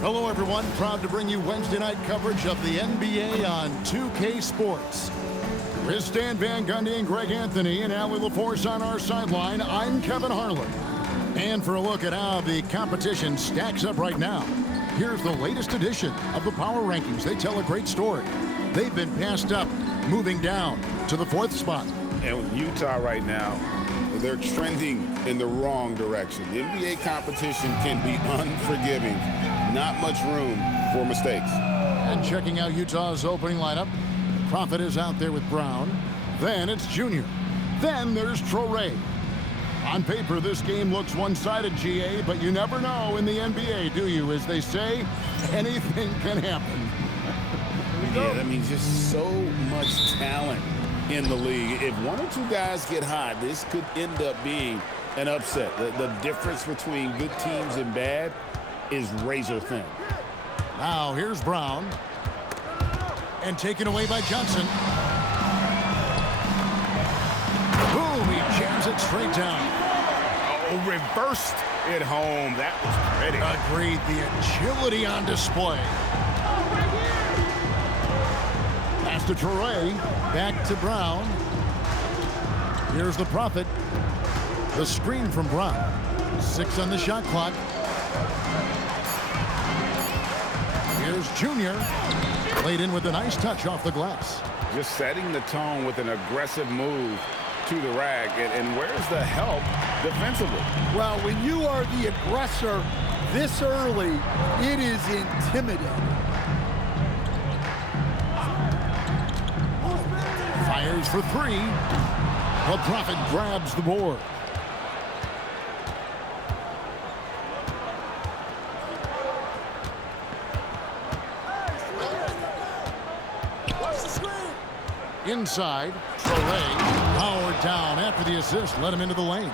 Hello, everyone. Proud to bring you Wednesday night coverage of the NBA on 2K Sports. With Stan Van Gundy and Greg Anthony and Allie LaForce on our sideline, I'm Kevin Harlan. And for a look at how the competition stacks up right now, here's the latest edition of the Power Rankings. They tell a great story. They've been passed up, moving down to the 4th spot. And with Utah right now, they're trending in the wrong direction. The NBA competition can be unforgiving. Not much room for mistakes. And checking out Utah's opening lineup, Prophet is out there with Brown. Then it's Junior. Then there's Traore. On paper, this game looks one-sided, GA, but you never know in the NBA, do you? As they say, anything can happen. Yeah, I mean, just so much talent in the league. If one or two guys get hot, this could end up being an upset. The difference between good teams and bad is razor thin. Now here's Brown. And taken away by Johnson. Boom, he jams it straight down. Oh, reversed it home. That was pretty. Agreed, the agility on display. Pass to Traore, back to Brown. Here's the Prophet. The screen from Brown. 6 on the shot clock. Here's Junior. Played in with a nice touch off the glass. Just setting the tone with an aggressive move to the rack. And where's the help defensively? Well, when you are the aggressor this early, it is intimidating. Fires for 3. The Prophet grabs the board. Inside, Traore powered down after the assist, led him into the lane.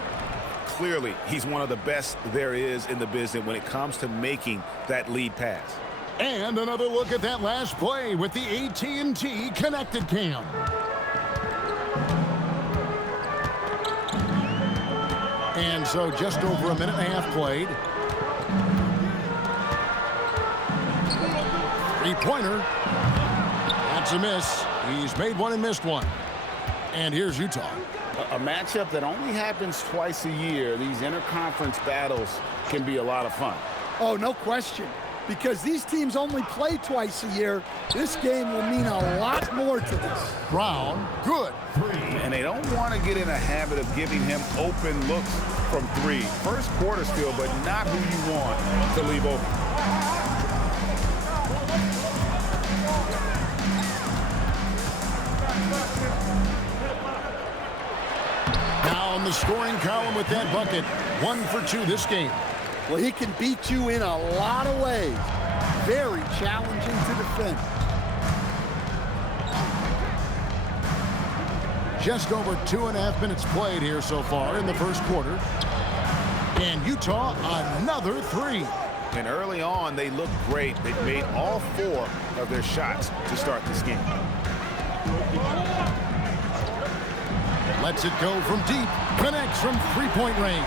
Clearly, he's one of the best there is in the business when it comes to making that lead pass. And another look at that last play with the AT&T connected cam. And so just over a minute and a half played. Three-pointer. That's a miss. He's made one and missed one. And here's Utah. A matchup that only happens twice a year. These interconference battles can be a lot of fun. Oh, no question. Because these teams only play twice a year, this game will mean a lot more to this. Brown, good. 3. And they don't want to get in a habit of giving him open looks from 3. First quarter still, but not who you want to leave open. Now on the scoring column with that bucket. 1 for 2 this game. Well, he can beat you in a lot of ways. Very challenging to defend. Just over 2.5 minutes played here so far in the first quarter. And Utah, another 3. And early on, they looked great. They've made all 4 of their shots to start this game. Lets it go from deep. Connects from three-point range.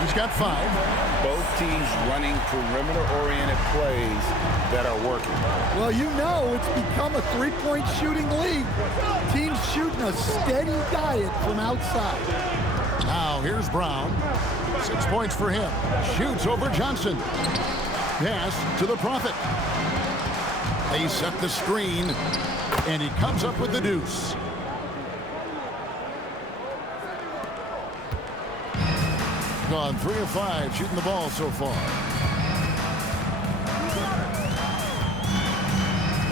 He's got 5. Both teams running perimeter-oriented plays that are working. Well, you know it's become a three-point shooting league. Teams shooting a steady diet from outside. Now here's Brown. 6 points for him. Shoots over Johnson. Pass to the Prophet. They set the screen, and he comes up with the deuce. Gone 3 of 5 shooting the ball so far.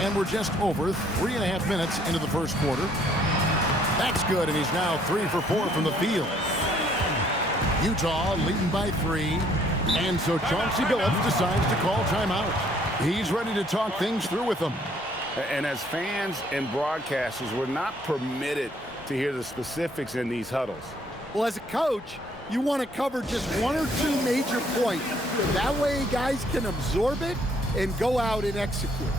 And we're just over 3.5 minutes into the first quarter. That's good, and he's now 3 for 4 from the field. Utah leading by 3. And so Chauncey Billups decides to call timeout. He's ready to talk things through with them. And as fans and broadcasters, we're not permitted to hear the specifics in these huddles. Well, as a coach, you want to cover just 1 or 2 major points. That way guys can absorb it and go out and execute.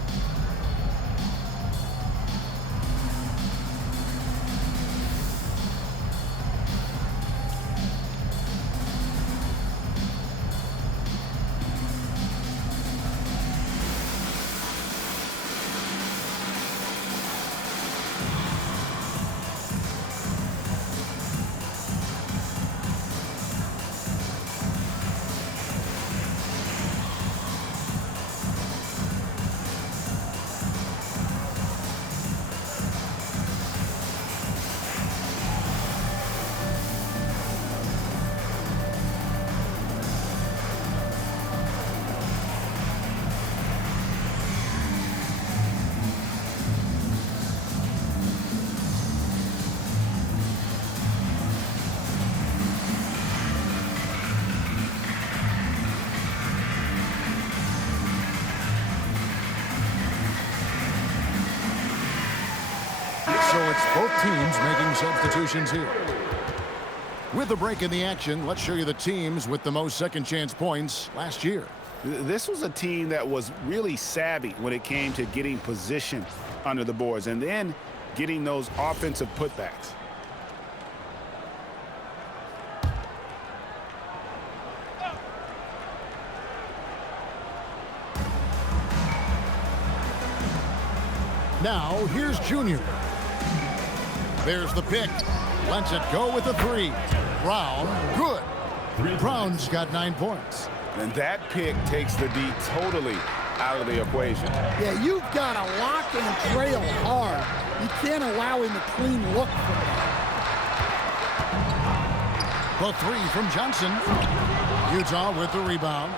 Both teams making substitutions here. With a break in the action, let's show you the teams with the most second chance points last year. This was a team that was really savvy when it came to getting position under the boards and then getting those offensive putbacks. Now, here's Junior. There's the pick. Lets it go with a three. Brown, good. Brown's got 9 points. And that pick takes the D totally out of the equation. Yeah, you've got to lock and trail hard. You can't allow him a clean look from that. The three from Johnson. Utah with the rebound.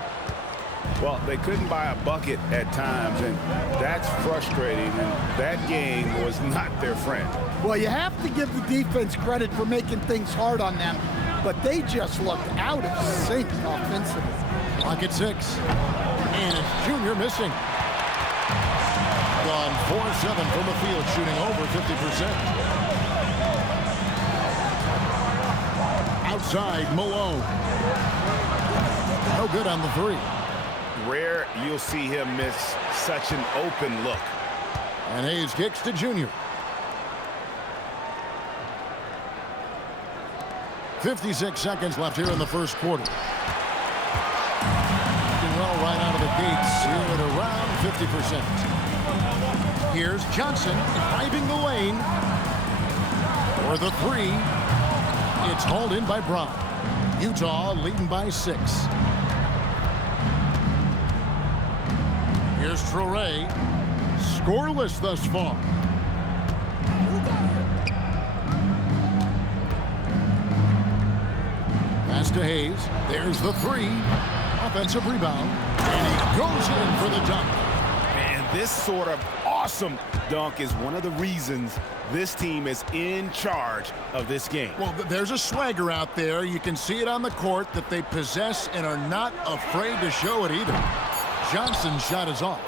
Well, they couldn't buy a bucket at times, and that's frustrating, and that game was not their friend. Well, you have to give the defense credit for making things hard on them, but they just looked out of sync offensively. Clock at 6. And it's Junior missing. Gone 4-7 from the field, shooting over 50%. Outside, Malone. No good on the three. Rare you'll see him miss such an open look. And Hayes kicks to Junior. 56 seconds left here in the first quarter. Looking well right out of the gates here at around 50%. Here's Johnson driving the lane. For the three. It's hauled in by Brown. Utah leading by 6. Here's Traore. Scoreless thus far. Pass to Hayes. There's the three. Offensive rebound. And he goes in for the dunk. And this sort of awesome dunk is one of the reasons this team is in charge of this game. Well, there's a swagger out there. You can see it on the court that they possess and are not afraid to show it either. Johnson's shot is off.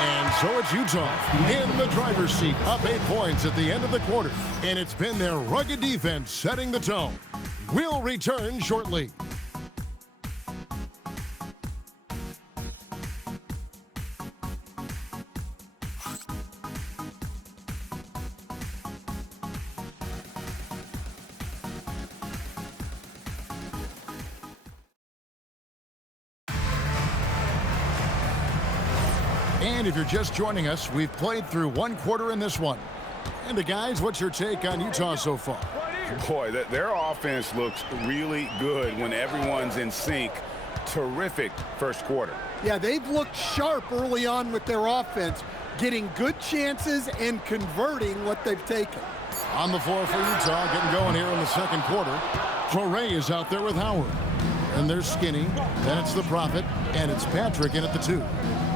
And so it's Utah in the driver's seat, up 8 points at the end of the quarter. And it's been their rugged defense setting the tone. We'll return shortly. And if you're just joining us, we've played through 1 quarter in this one. And guys, what's your take on Utah so far? Boy, their offense looks really good when everyone's in sync. Terrific first quarter. Yeah, they've looked sharp early on with their offense, getting good chances and converting what they've taken. On the floor for Utah, getting going here in the second quarter. Traore is out there with Howard. And there's Skinny, then it's the Prophet, and it's Patrick in at the 2.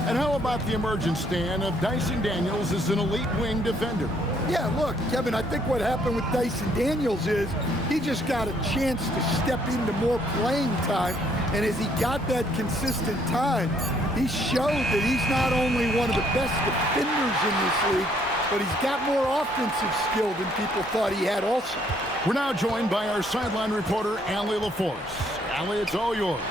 And how about the emergence, Stan, of Dyson Daniels as an elite wing defender? Yeah, look, Kevin, I think what happened with Dyson Daniels is he just got a chance to step into more playing time. And as he got that consistent time, he showed that he's not only one of the best defenders in this league, but he's got more offensive skill than people thought he had also. We're now joined by our sideline reporter, Allie LaForce. Allie, it's all yours.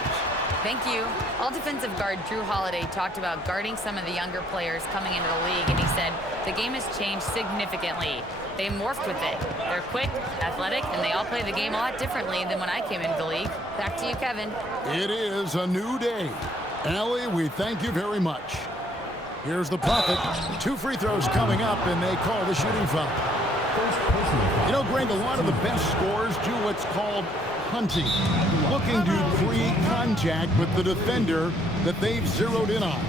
Thank you. All defensive guard Drew Holiday talked about guarding some of the younger players coming into the league, and he said the game has changed significantly. They morphed with it. They're quick, athletic, and they all play the game a lot differently than when I came into the league. Back to you, Kevin. It is a new day. Allie, we thank you very much. Here's the Prophet. 2 free throws coming up, and they call the shooting foul. You know, Greg, a lot of the best scorers do what's called hunting, looking to create contact with the defender that they've zeroed in on.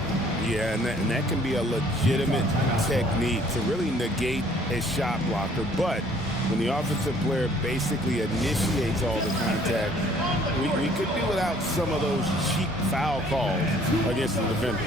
Yeah, and that can be a legitimate technique to really negate a shot blocker. But when the offensive player basically initiates all the contact, we could do without some of those cheap foul calls against the defender.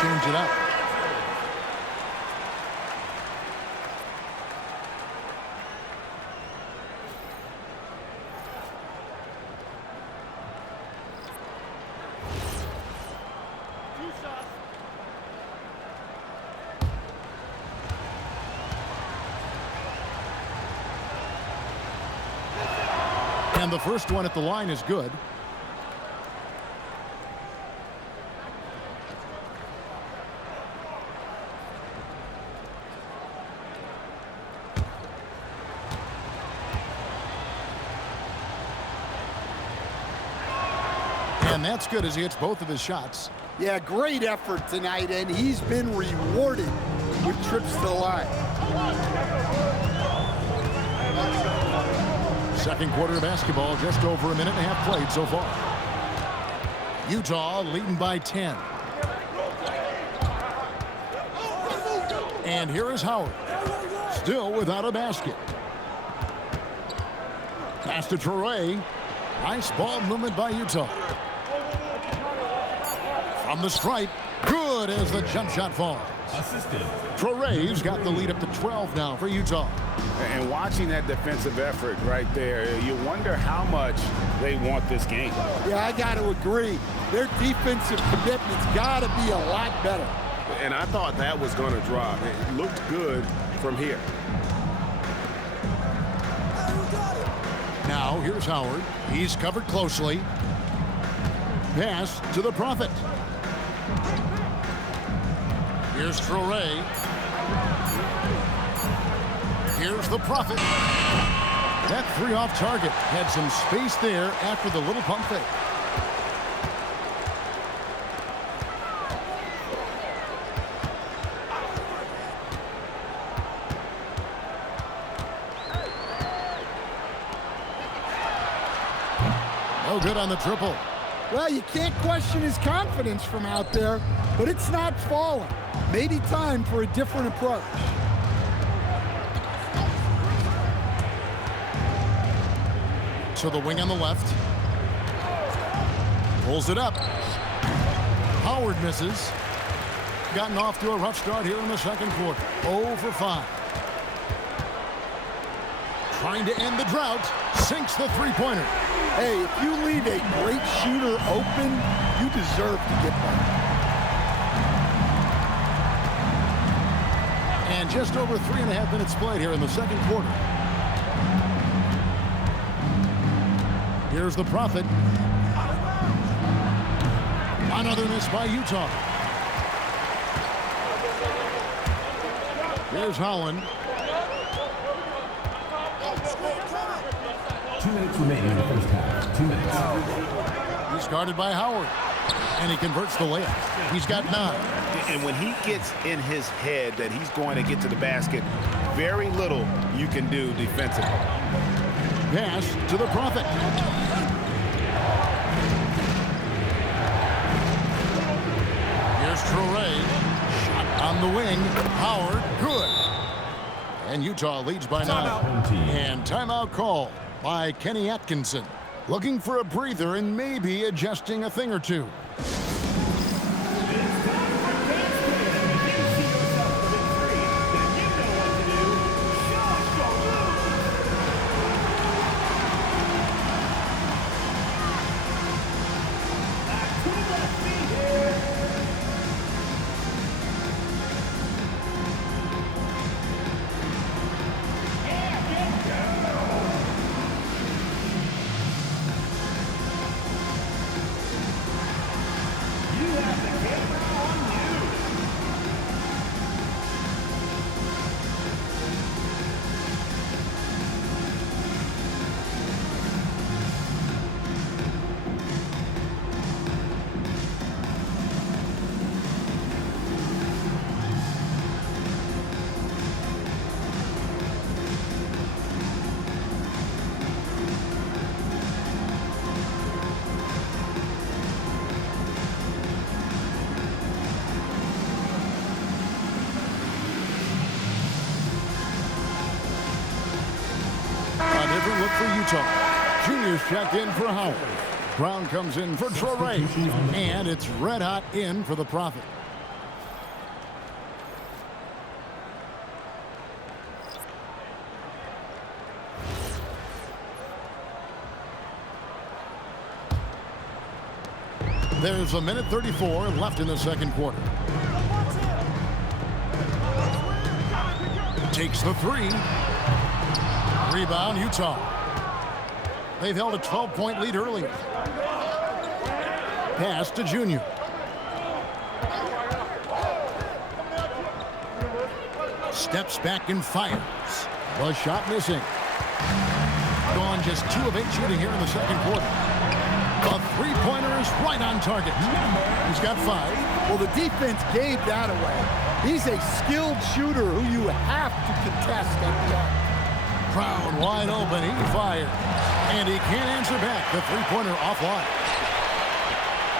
change it up. And the first one at the line is good. And that's good as he hits both of his shots. Yeah, great effort tonight, and he's been rewarded with trips to the line. Second quarter of basketball, just over a minute and a half played so far. Utah leading by 10. And here is Howard, still without a basket. Pass to Traore. Nice ball movement by Utah. From the stripe, good as the jump shot falls. Traore's got the lead up to 12 now for Utah. And watching that defensive effort right there, you wonder how much they want this game. Yeah, I got to agree. Their defensive commitment's got to be a lot better. And I thought that was going to drop. It looked good from here. Now, here's Howard. He's covered closely. Pass to the Prophet. Here's Traore. Here's the Prophet. That three off target had some space there after the little pump fake. No good on the triple. Well, you can't question his confidence from out there, but it's not falling. Maybe time for a different approach. So the wing on the left. Pulls it up. Howard misses. Gotten off to a rough start here in the second quarter. 0 for 5. Trying to end the drought. Sinks the three-pointer. Hey, if you leave a great shooter open, you deserve to get one. And just over 3.5 minutes played here in the second quarter. Here's the Prophet. Another miss by Utah. Here's Holland. 2 minutes remaining in the first half. 2 minutes. He's guarded by Howard. And he converts the layup. He's got 9. And when he gets in his head that he's going to get to the basket, very little you can do defensively. Pass to the Prophet. Here's Traore. Shot on the wing. Howard, good. And Utah leads by 9. And timeout call by Kenny Atkinson. Looking for a breather and maybe adjusting a thing or two. Look for Utah. Junior's checked in for Howard. Brown comes in for Traore. And it's red hot in for the Prophet. There's a minute 34 left in the second quarter. Takes the three. Rebound, Utah. They've held a 12-point lead earlier. Pass to Junior. Steps back and fires. The shot missing. Gone just 2 of 8 shooting here in the second quarter. The three-pointer is right on target. He's got 5. Well, the defense gave that away. He's a skilled shooter who you have to contest at the arc. Brown wide open. He fired. And he can't answer back. The three-pointer offline.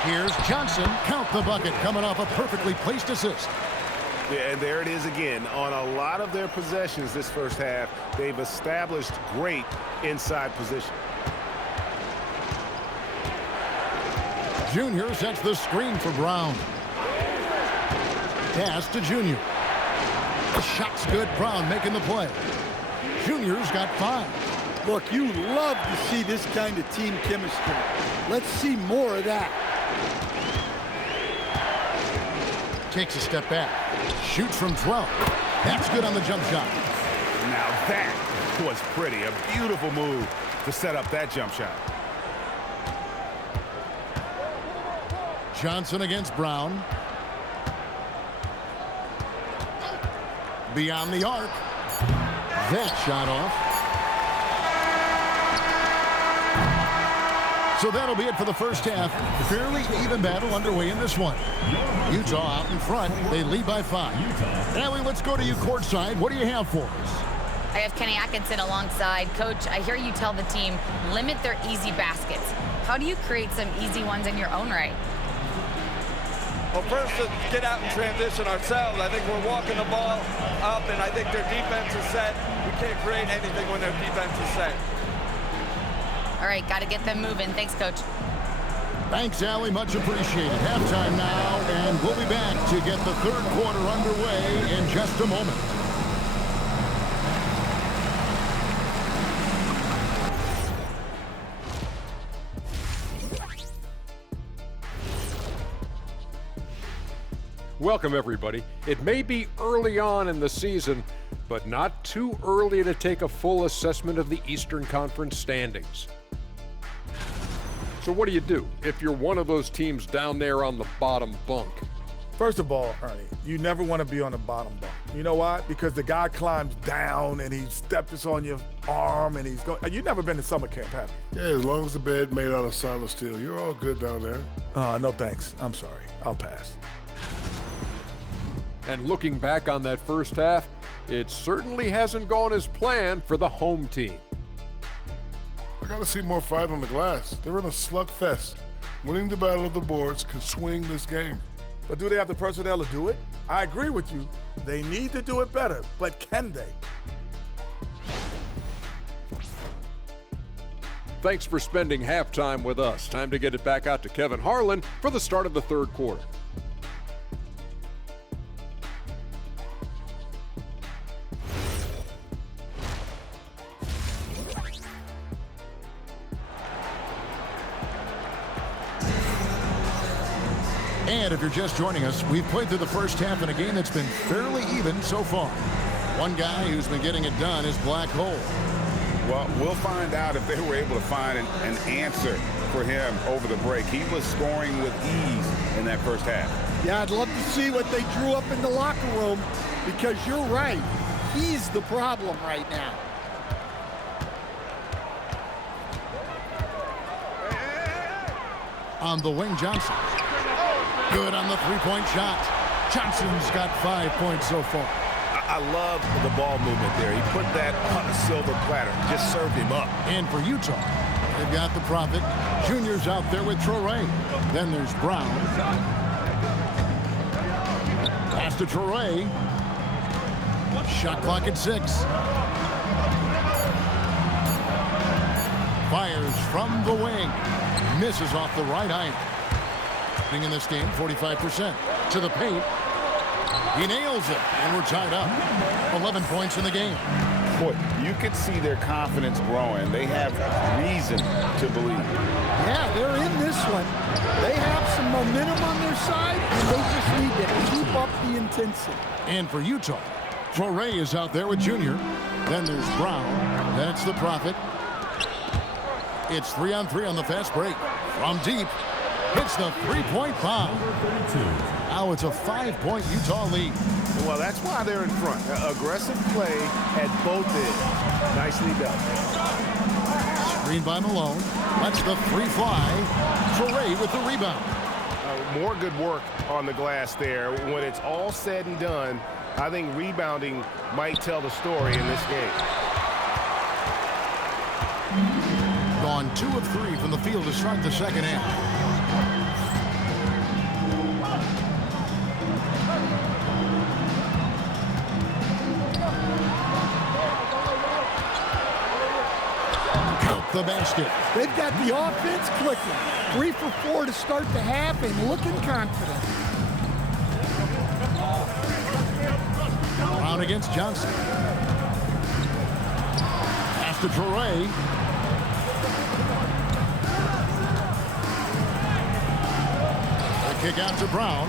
Here's Johnson. Count the bucket. Coming off a perfectly placed assist. Yeah, and there it is again. On a lot of their possessions this first half, they've established great inside position. Junior sets the screen for Brown. Pass to Junior. The shot's good. Brown making the play. Junior's got 5. Look, you love to see this kind of team chemistry. Let's see more of that. Takes a step back. Shoots from 12. That's good on the jump shot. Now that was pretty. A beautiful move to set up that jump shot. Johnson against Brown. Beyond the arc. That shot off. So that'll be it for the first half. Fairly even battle underway in this one. Utah out in front. They lead by 5. Allie, let's go to you courtside. What do you have for us? I have Kenny Atkinson alongside. Coach, I hear you tell the team, limit their easy baskets. How do you create some easy ones in your own right? Well, first, to get out and transition ourselves. I think we're walking the ball up, and I think their defense is set. We can't create anything when their defense is set. All right, got to get them moving. Thanks, Coach. Thanks, Allie. Much appreciated. Halftime now, and we'll be back to get the third quarter underway in just a moment. Welcome, everybody. It may be early on in the season, but not too early to take a full assessment of the Eastern Conference standings. So what do you do if you're one of those teams down there on the bottom bunk? First of all, Ernie, you never want to be on the bottom bunk. You know why? Because the guy climbs down and he steps on your arm and he's going. You've never been to summer camp, have you? Yeah, as long as the bed made out of solid steel, you're all good down there. No thanks. I'm sorry. I'll pass. And looking back on that first half, it certainly hasn't gone as planned for the home team. I got to see more fight on the glass. They're in a slugfest. Winning the battle of the boards can swing this game. But do they have the personnel to do it? I agree with you. They need to do it better, but can they? Thanks for spending halftime with us. Time to get it back out to Kevin Harlan for the start of the third quarter. And if you're just joining us, we've played through the first half in a game that's been fairly even so far. One guy who's been getting it done is Black Hole. Well, we'll find out if they were able to find an answer for him over the break. He was scoring with ease in that first half. Yeah, I'd love to see what they drew up in the locker room, because you're right. He's the problem right now. On the wing, Johnson. Good on the three-point shot. Johnson's got 5 points so far. I love the ball movement there. He put that on a silver platter. Just served him up. And for Utah, they've got the Prophet. Junior's out there with Traore. Then there's Brown. Pass to Traore. Shot clock at 6. Fires from the wing. Misses off the right eye. In this game, 45% to the paint. He nails it, and we're tied up. 11 points in the game. Boy, you could see their confidence growing. They have reason to believe. Yeah, they're in this one. They have some momentum on their side, and they just need to keep up the intensity. And for Utah, Torrey is out there with Junior. Then there's Brown. Then it's the Prophet. It's 3-on-3 on the fast break. From deep, hits the three-point bomb. Now it's a 5-point Utah lead. Well, that's why they're in front. Aggressive play at both ends. Nicely done. Screen by Malone. Lets the three fly. Torrey with the rebound. More good work on the glass there. When it's all said and done, I think rebounding might tell the story in this game. Gone 2 of 3 from the field to start the second half. Count the basket. They've got the offense clicking. 3 for 4 to start the half and looking confident. Brown against Johnson. Pass to Torrey. Kick out to Brown.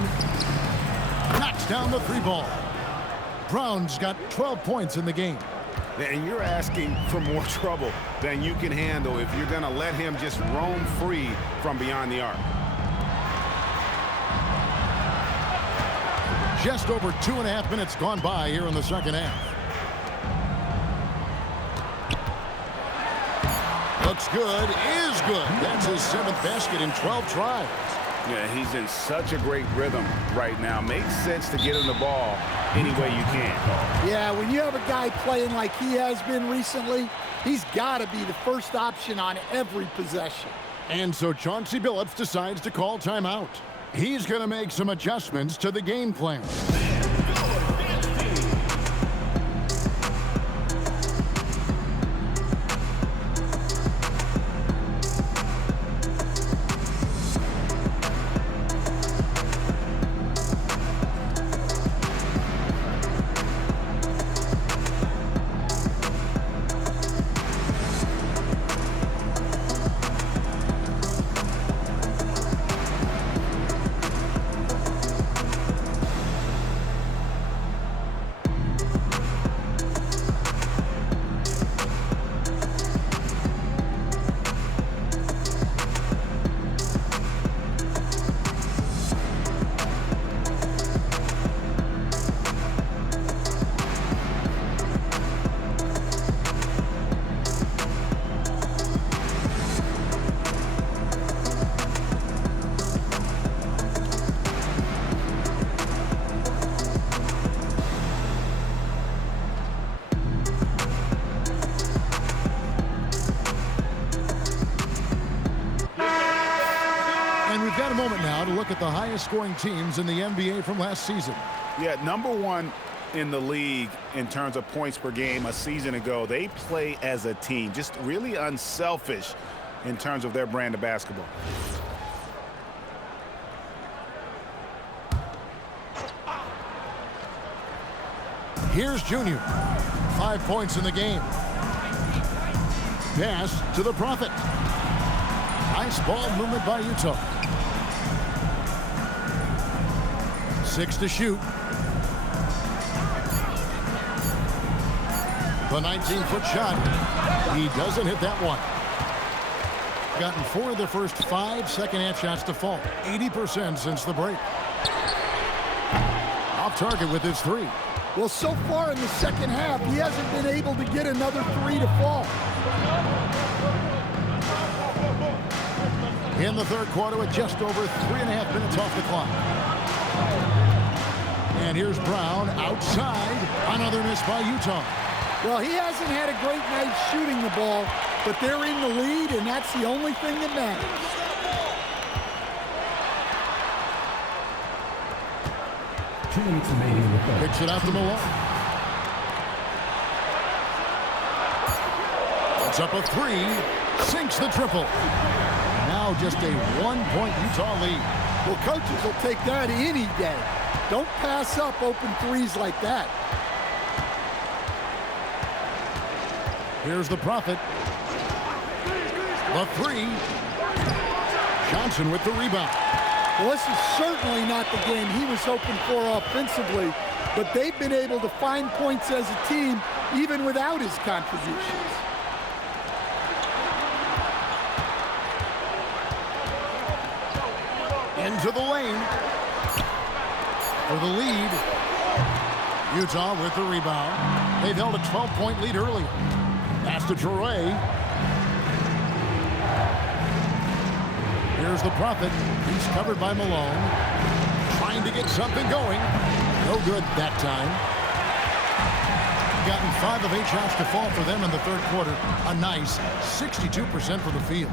Knocks down the 3 ball. Brown's got 12 points in the game. And you're asking for more trouble than you can handle if you're going to let him just roam free from beyond the arc. Just over 2.5 minutes gone by here in the second half. Looks good, is good. That's his 7th basket in 12 tries. Yeah, he's in such a great rhythm right now. Makes sense to get him the ball any way you can. Yeah, when you have a guy playing like he has been recently, he's got to be the first option on every possession. And so Chauncey Billups decides to call timeout. He's going to make some adjustments to the game plan. Got a moment now to look at the highest scoring teams in the NBA from last season. Yeah, #1 in the league in terms of points per game a season ago. They play as a team, just really unselfish in terms of their brand of basketball. Here's Junior. 5 points in the game. Pass to the Prophet. Nice ball movement by Utah. 6 to shoot. The 19-foot shot. He doesn't hit that one. Gotten 4 of the first 5 second-half shots to fall. 80% since the break. Off target with his 3. Well, so far in the second half, he hasn't been able to get another 3 to fall. In the third quarter with just over 3.5 minutes off the clock. And here's Brown outside. Another miss by Utah. Well, he hasn't had a great night shooting the ball, but they're in the lead, and that's the only thing that matters. Picks it out to Malone. Puts up a 3. Sinks the triple. Now just a 1-point Utah lead. Well, coaches will take that any day. Don't pass up open threes like that. Here's the Prophet. The three. Johnson with the rebound. Well, this is certainly not the game he was hoping for offensively, but they've been able to find points as a team even without his contributions. Into the lane for the lead. Utah with the rebound. They've held a 12-point lead earlier. Pass to Traore. Here's the Prophet. He's covered by Malone. Trying to get something going. No good that time. Gotten 5 of 8 shots to fall for them in the third quarter. A nice 62% from the field.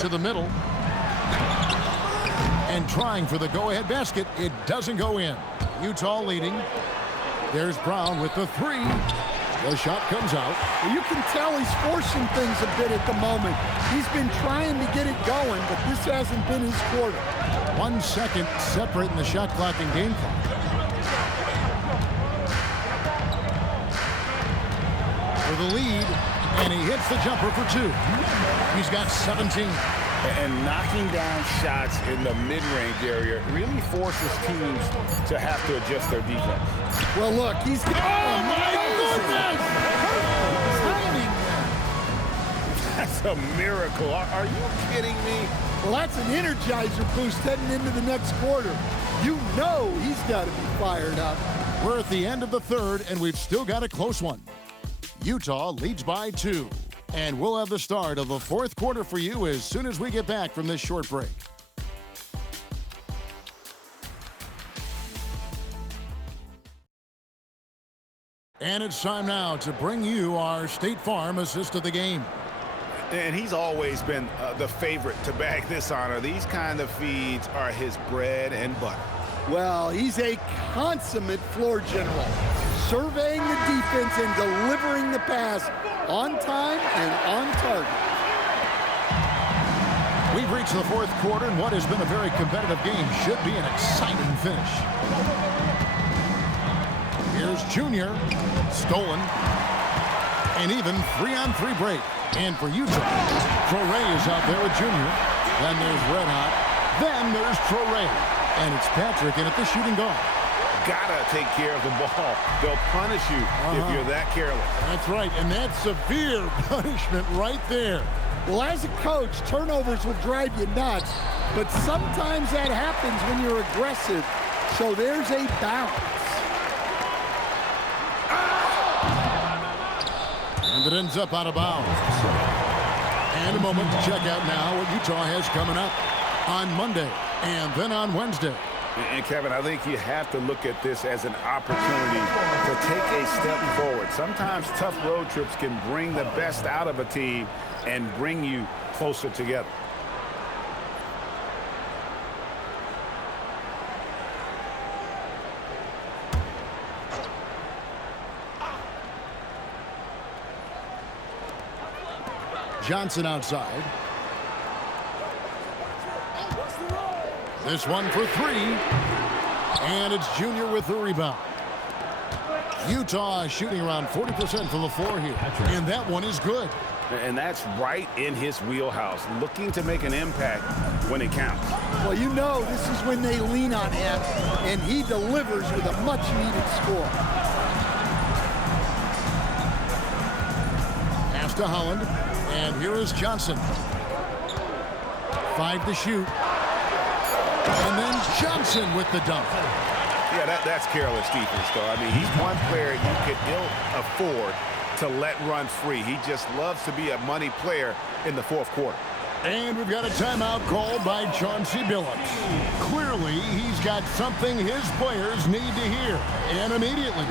To the middle. And trying for the go-ahead basket. It doesn't go in. Utah leading. There's Brown with the three. The shot comes out. Well, you can tell he's forcing things a bit at the moment. He's been trying to get it going, but this hasn't been his quarter. 1 second separating the shot clock and game clock. For the lead, and he hits the jumper for 2. He's got 17. And knocking down shots in the mid-range area really forces teams to have to adjust their defense. Well, look, he's... Oh, my goodness! Timing. That's a miracle. Are you kidding me? Well, that's an energizer boost heading into the next quarter. You know he's got to be fired up. We're at the end of the third, and we've still got a close one. Utah leads by 2. And we'll have the start of the fourth quarter for you as soon as we get back from this short break. And it's time now to bring you our State Farm assist of the game. And he's always been the favorite to bag this honor. These kind of feeds are his bread and butter. Well, he's a consummate floor general, surveying the defense and delivering the pass on time and on target. We've reached the fourth quarter, and what has been a very competitive game should be an exciting finish. Here's Junior, stolen, and even 3-on-3 break. And for Utah, Traore is out there with Junior. Then there's Red Hot. Then there's Traore. And it's Patrick in at the shooting guard. Gotta take care of the ball. They'll punish you if you're that careless. That's right, and that's severe punishment right there. Well, as a coach, turnovers will drive you nuts, but sometimes that happens when you're aggressive. So there's a balance. And it ends up out of bounds. And a moment to check out now what Utah has coming up on Monday and then on Wednesday. And Kevin, I think you have to look at this as an opportunity to take a step forward. Sometimes tough road trips can bring the best out of a team and bring you closer together. Johnson outside. This one for 3. And it's Junior with the rebound. Utah shooting around 40% from the floor here. And that one is good. And that's right in his wheelhouse, looking to make an impact when it counts. Well, you know this is when they lean on him, and he delivers with a much-needed score. Pass to Holland. And here is Johnson. 5 to shoot. And then Johnson with the dunk. Yeah, that's careless defense, though. I mean, he's one player you could ill afford to let run free. He just loves to be a money player in the fourth quarter. And we've got a timeout called by Chauncey Billups. Clearly, he's got something his players need to hear, and immediately.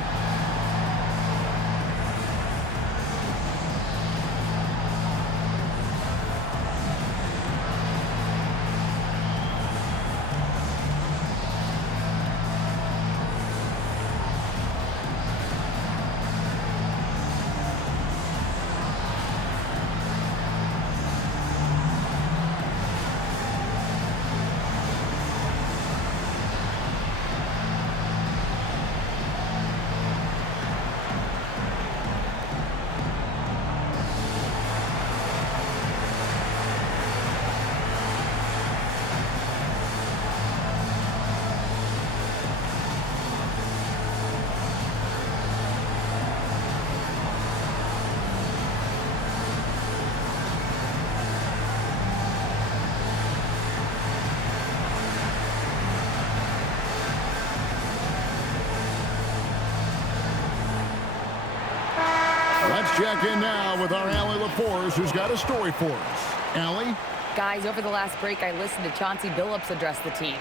Let's check in now with our Allie LaForce, who's got a story for us. Allie? Guys, over the last break, I listened to Chauncey Billups address the team.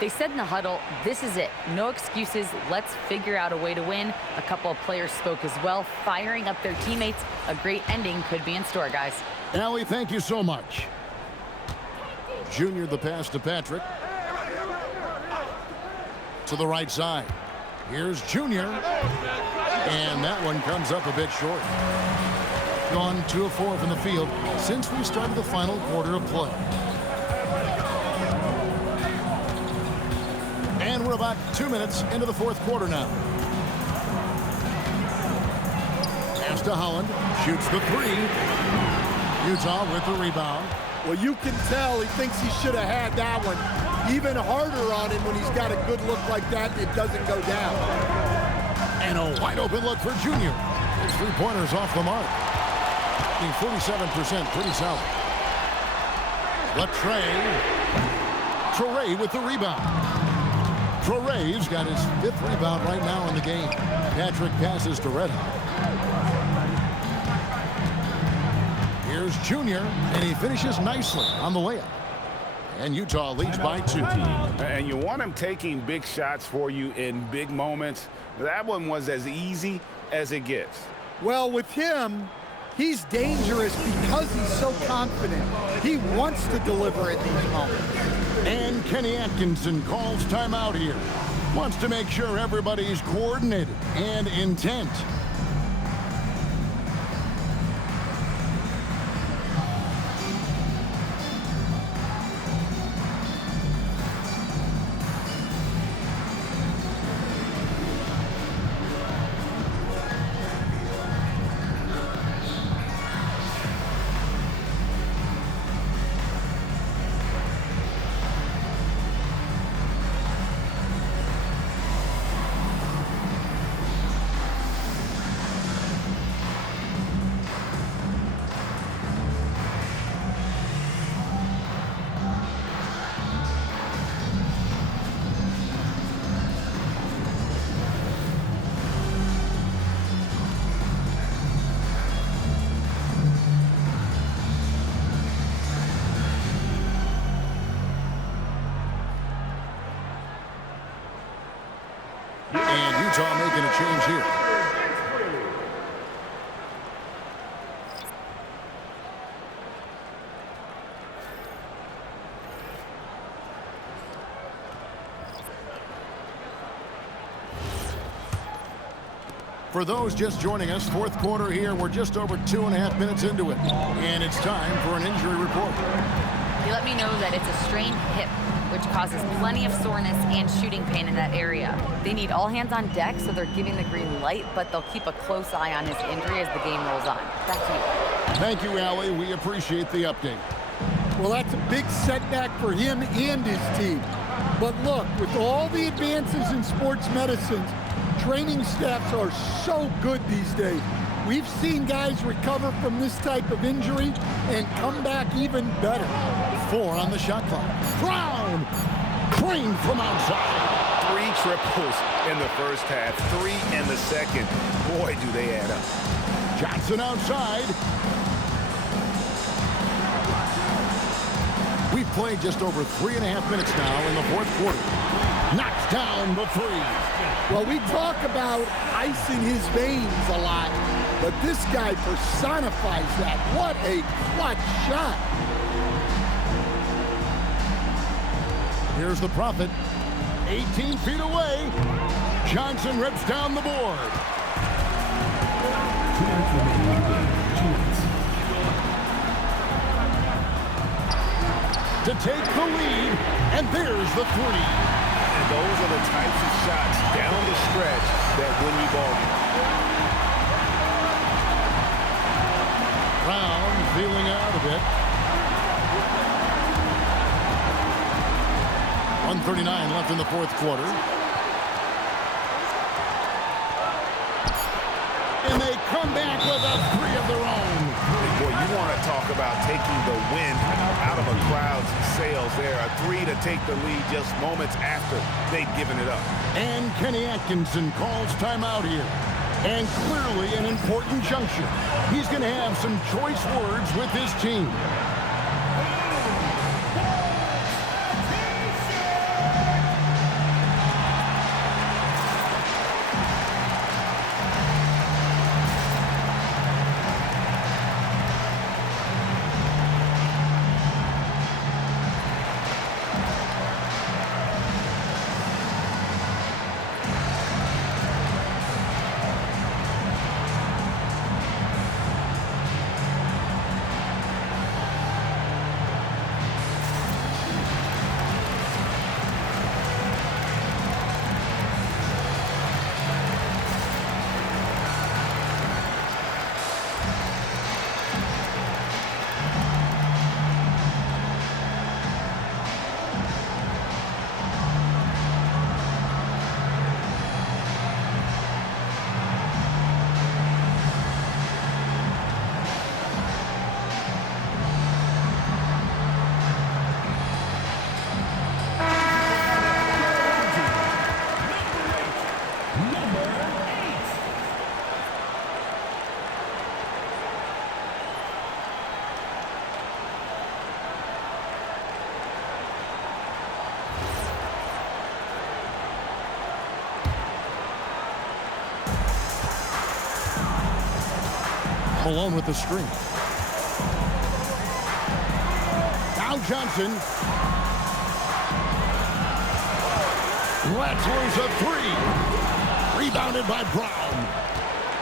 They said in the huddle, this is it. No excuses. Let's figure out a way to win. A couple of players spoke as well, firing up their teammates. A great ending could be in store, guys. Allie, thank you so much. Junior the pass to Patrick. To the right side. Here's Junior. And that one comes up a bit short. Gone 2 of 4 from the field since we started the final quarter of play. And we're about 2 minutes into the fourth quarter now. Pass to Holland. Shoots the 3. Utah with the rebound. Well, you can tell he thinks he should have had that one. Even harder on him when he's got a good look like that and it doesn't go down. And a wide open look for Junior. His 3-pointers off the mark. 47%, pretty solid. Traore with the rebound. Traore's got his 5th rebound right now in the game. Patrick passes to Red Hot. Here's Junior, and he finishes nicely on the layup. And Utah leads by 2. And you want him taking big shots for you in big moments. That one was as easy as it gets. Well, with him, he's dangerous because he's so confident. He wants to deliver in these moments. And Kenny Atkinson calls timeout here. Wants to make sure everybody's coordinated and intent. And Utah making a change here. For those just joining us, fourth quarter here. We're just over 2.5 minutes into it. And it's time for an injury report. He let me know that it's a strained hip, which causes plenty of soreness and shooting pain in that area. They need all hands on deck, so they're giving the green light, but they'll keep a close eye on his injury as the game rolls on. Back to you. Thank you, Allie. We appreciate the update. Well, that's a big setback for him and his team. But look, with all the advances in sports medicine, training staffs are so good these days. We've seen guys recover from this type of injury and come back even better. 4 on the shot clock. Brown! Clean from outside. 3 triples in the first half, 3 in the second. Boy, do they add up. Johnson outside. We've played just over 3.5 minutes now in the fourth quarter. Knocks down the 3. Well, we talk about ice in his veins a lot, but this guy personifies that. What a clutch shot. Here's the Prophet. 18 feet away. Johnson rips down the board. 2 minutes remaining in the game. 2 minutes. To take the lead, and there's the 3. And those are the types of shots down the stretch that win you ball games. Brown feeling out a bit. 1:39 left in the fourth quarter. And they come back with a 3 of their own. Boy, you want to talk about taking the wind out of a crowd's sails there. A 3 to take the lead just moments after they'd given it up. And Kenny Atkinson calls timeout here. and clearly an important juncture. He's going to have some choice words with his team. Malone with the screen. Now Johnson. Lets loose a three. Rebounded by Brown.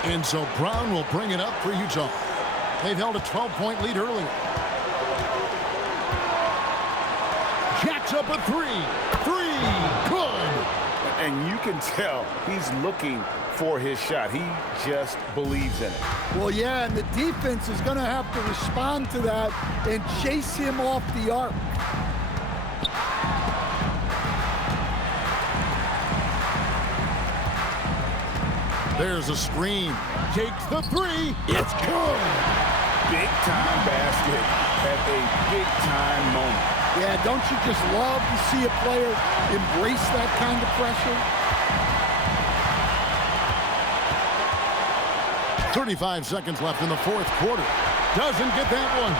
And so Brown will bring it up for Utah. They've held a 12-point lead earlier. Jacks up a three. Good. And you can tell he's looking for his shot. He just believes in it. Well, yeah, and the defense is going to have to respond to that and chase him off the arc. There's a screen. Takes the three. It's good. Big-time basket at a big-time moment. Yeah, don't you just love to see a player embrace that kind of pressure? 35 seconds left in the fourth quarter. Doesn't get that one.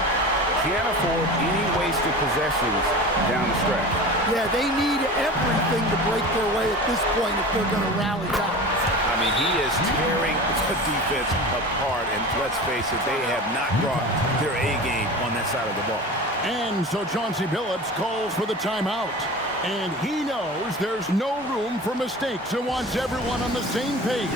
Can't afford any wasted possessions down the stretch. Yeah, they need everything to break their way at this point if they're going to rally back. I mean, he is tearing the defense apart, and let's face it, they have not brought their A game on that side of the ball. And so Chauncey Billups calls for the timeout. And he knows there's no room for mistakes and wants everyone on the same page.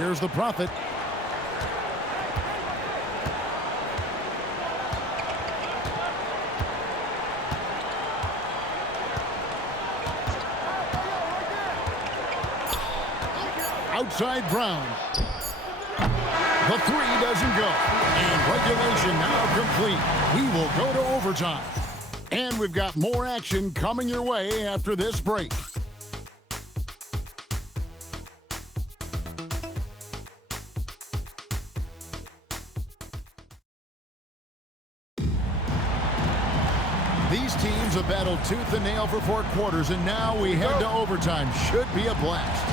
Here's the Prophet. Outside Brown. The three doesn't go. And regulation now complete. We will go to overtime. And we've got more action coming your way after this break. battled tooth and nail for 4 quarters, and now we head to overtime. Should be a blast.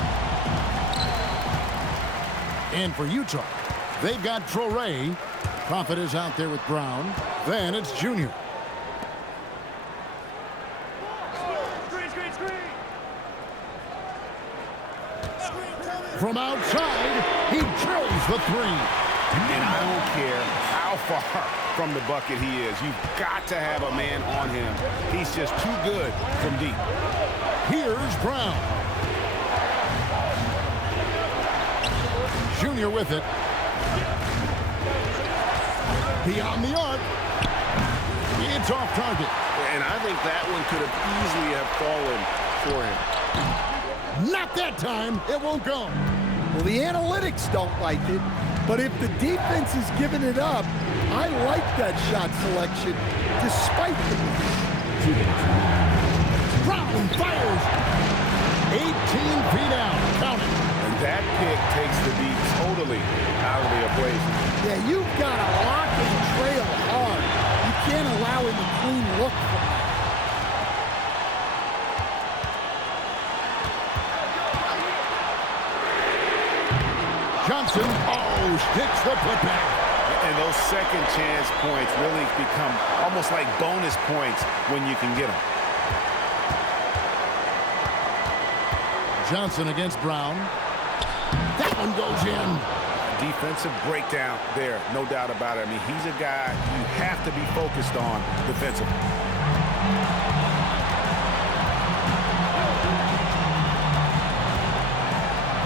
And for Utah, they've got Traore. Prophet is out there with Brown. Then it's Junior. From outside, he drills the 3. And I don't care how far from the bucket he is. You've got to have a man on him. He's just too good from deep. Here's Brown. Junior with it. Beyond the arc. It's off target. And I think that one could have easily have fallen for him. Not that time. It won't go. Well, the analytics don't like it, but if the defense is giving it up, I like that shot selection despite the Brown fires. 18 feet out. Count it. And that pick takes the beat totally out of the equation. Yeah, you've got to lock and trail hard. You can't allow him a clean look from that. Johnson, sticks the putback. And those second chance points really become almost like bonus points when you can get them. Johnson against Brown. That one goes in. Defensive breakdown there, no doubt about it. I mean, he's a guy you have to be focused on defensively.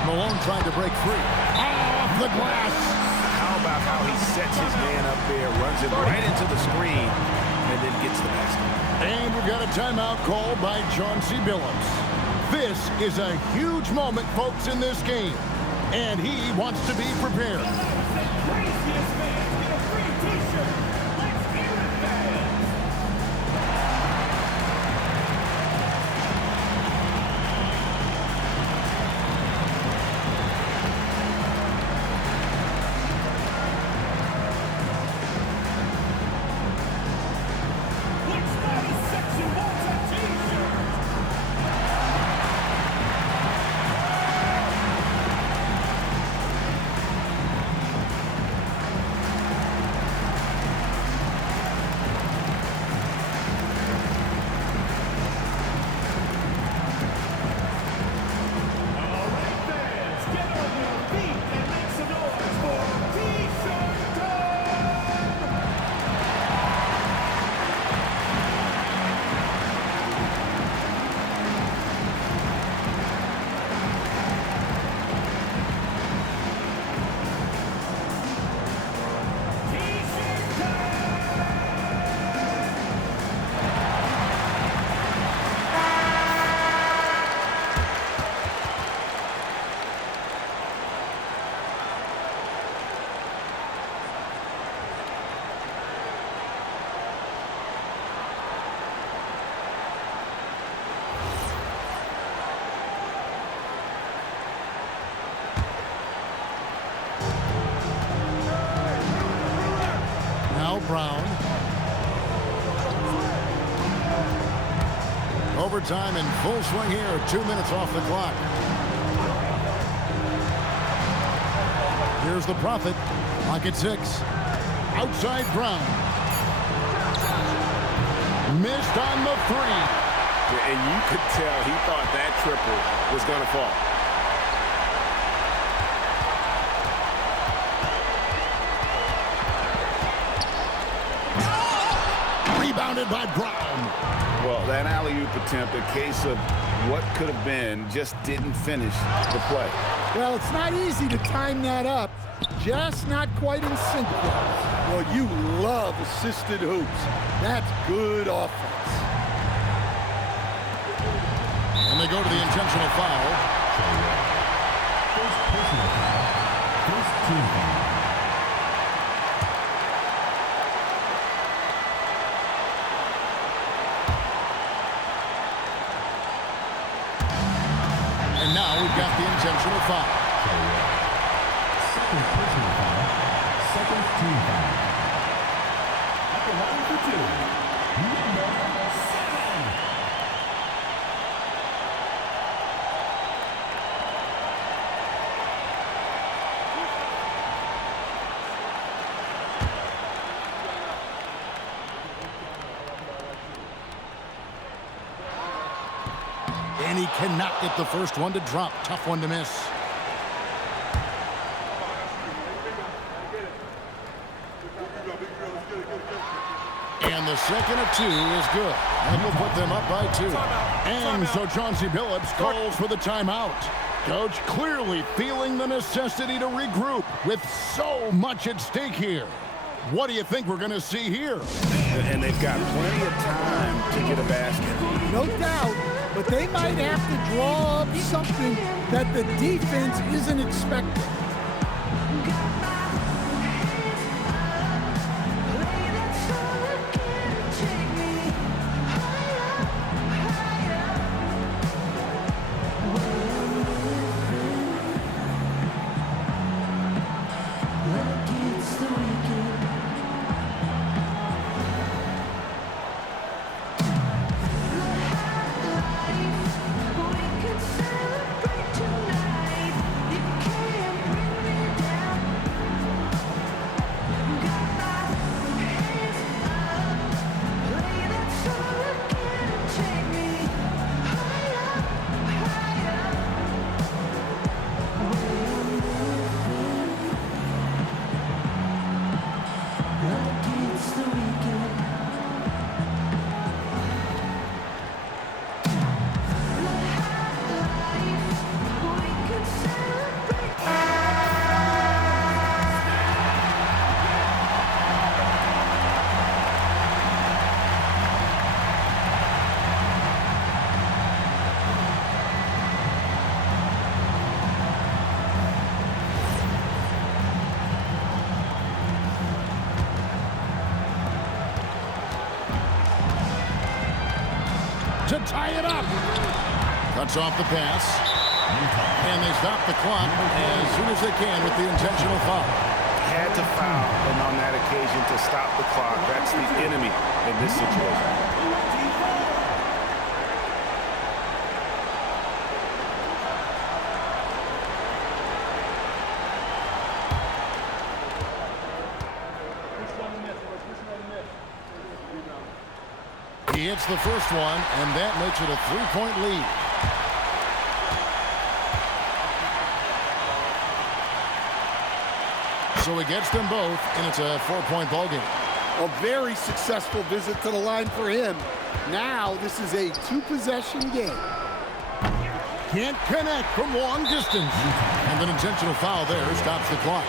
Malone trying to break free. Off the glass. How about how he sets his man up there, runs him right into the screen, and then gets the basket. And we've got a timeout called by Chauncey Billups. This is a huge moment, folks, in this game. And he wants to be prepared. Brown. Overtime in full swing here. 2 minutes off the clock. Here's the Prophet. Clock at 6. Outside Brown. Missed on the 3. And you could tell he thought that triple was going to fall. Rebounded by Brown. Well, that alley-oop attempt, a case of what could have been, just didn't finish the play. Well, it's not easy to time that up. Just not quite in sync. Well, you love assisted hoops. That's good offense. And they go to the intentional foul. First personal foul. First team foul. And now we've got the intentional foul. Second personal foul. Second team foul. At the line for 2, number 7. And he cannot get the first one to drop. Tough one to miss. And the second of two is good. And we'll put them up by 2. And so Chauncey Billups calls for the timeout. Coach clearly feeling the necessity to regroup with so much at stake here. What do you think we're going to see here? And they've got plenty of time to get a basket. No doubt, but they might have to draw up something that the defense isn't expecting. To tie it up. Cuts off the pass. And they stop the clock as soon as they can with the intentional foul. Had to foul, and on that occasion to stop the clock. That's the enemy in this situation. He hits the first one, and that makes it a 3-point lead. So he gets them both, and it's a 4-point ball game. A very successful visit to the line for him. Now this is a 2-possession game. Can't connect from long distance. And an intentional foul there stops the clock.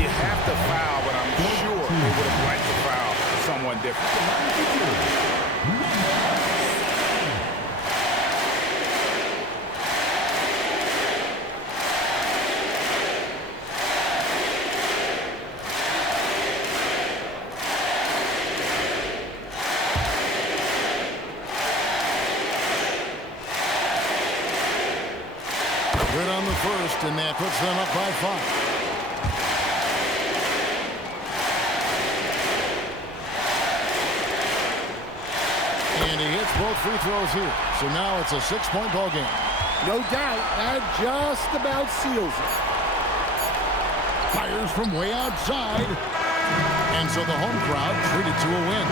You have to foul, but I'm sure they would have liked to foul someone different. Good on the first, and that puts them up by 5. And he hits both free throws here. So now it's a 6-point ball game. No doubt, that just about seals it. Fires from way outside. And so the home crowd treated to a win.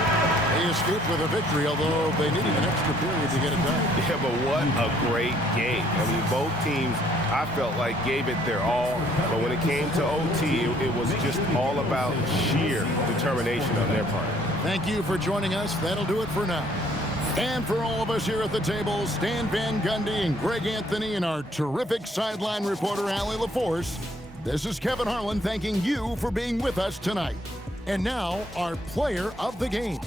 They escaped with a victory, although they needed an extra period to get it done. Yeah, but what a great game. I mean, both teams, I felt like, gave it their all. But when it came to OT, it was just all about sheer determination on their part. Thank you for joining us. That'll do it for now. And for all of us here at the table, Stan Van Gundy and Greg Anthony and our terrific sideline reporter, Allie LaForce, this is Kevin Harlan thanking you for being with us tonight. And now, our player of the game.